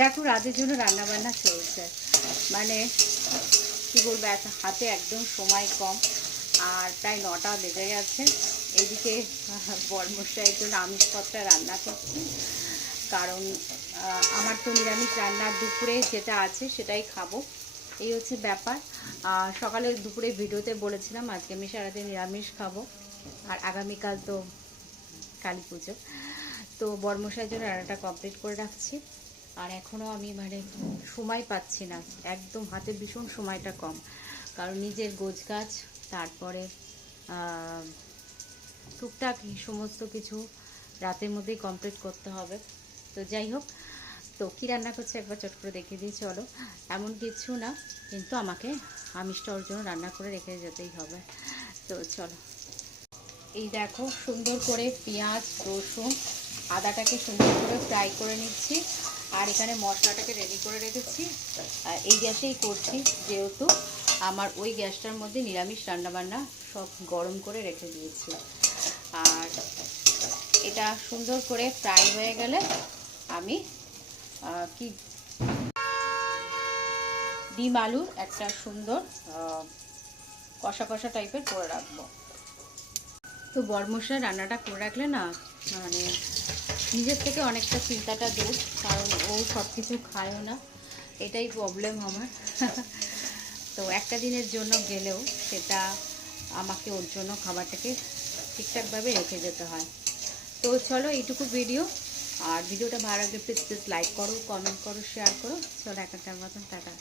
দেখো রাতের জন্য রান্না বান্না চলছে, মানে কি বলবো, হাতে একদম সময় কম, আর প্রায় 9টা বেজে গেছে। এইদিকে বরমশাইয়ের জন্য আমিষপত্র রান্না করছি, কারণ আমার তো নিরামিষ রান্না, দুপুরে যেটা আছে সেটাই খাবো, এই হচ্ছে ব্যাপার। সকালে দুপুরে ভিডিওতে বলেছিলাম আজকে আমি সারাদিন নিরামিষ খাবো, আর আগামীকাল তো কালী পুজো। তো বরমশাইয়ের জন্য রান্নাটা কমপ্লিট করে রাখছি। আর এখনও আমি মানে সময় পাচ্ছি না, একদম হাতে ভীষণ সময়টা কম, কারণ নিজের গোছগাছ, তারপরে টুকটাক সমস্ত কিছু রাতের মধ্যেই কমপ্লিট করতে হবে। তো যাই হোক, তো কী রান্না করছে একবার চট করে দেখিয়ে দিয়ে চলো। এমন কিছু না, কিন্তু আমাকে আমিষটা ওর জন্য রান্না করে রেখে যেতেই হবে। তো চলো, এই দেখো সুন্দর করে পেঁয়াজ, রসুন, আদাটাকে সুন্দর করে ফ্রাই করে নিচ্ছি, আর এখানে মশলাটাকে রেডি করে রেখেছি। এই গ্যাসেই করছি, যেহেতু আমার ওই গ্যাসটার মধ্যে নিরামিষ রান্নাবান্না সব গরম করে রেখে দিয়েছি। আর এটা সুন্দর করে ফ্রাই হয়ে গেলে আমি কি ডিম আলুর একটা সুন্দর কষা কষা টাইপের করে রাখবো। তো বরমশাই রান্নাটা করে রাখলে না, মানে নিজের থেকে অনেকটা চিন্তাটা দূর, কারণ ও সব কিছু খায়ও না, এটাই প্রবলেম আমার। তো একটা দিনের জন্য গেলেও সেটা আমাকে ওর জন্য খাবারটাকে ঠিকঠাকভাবে রেখে যেতে হয়। তো চলো, এইটুকু ভিডিও। আর ভিডিওটা ভালো লাগলে প্লিজ লাইক করো, কমেন্ট করো, শেয়ার করো। চলো, এখনকার মতন টাটা।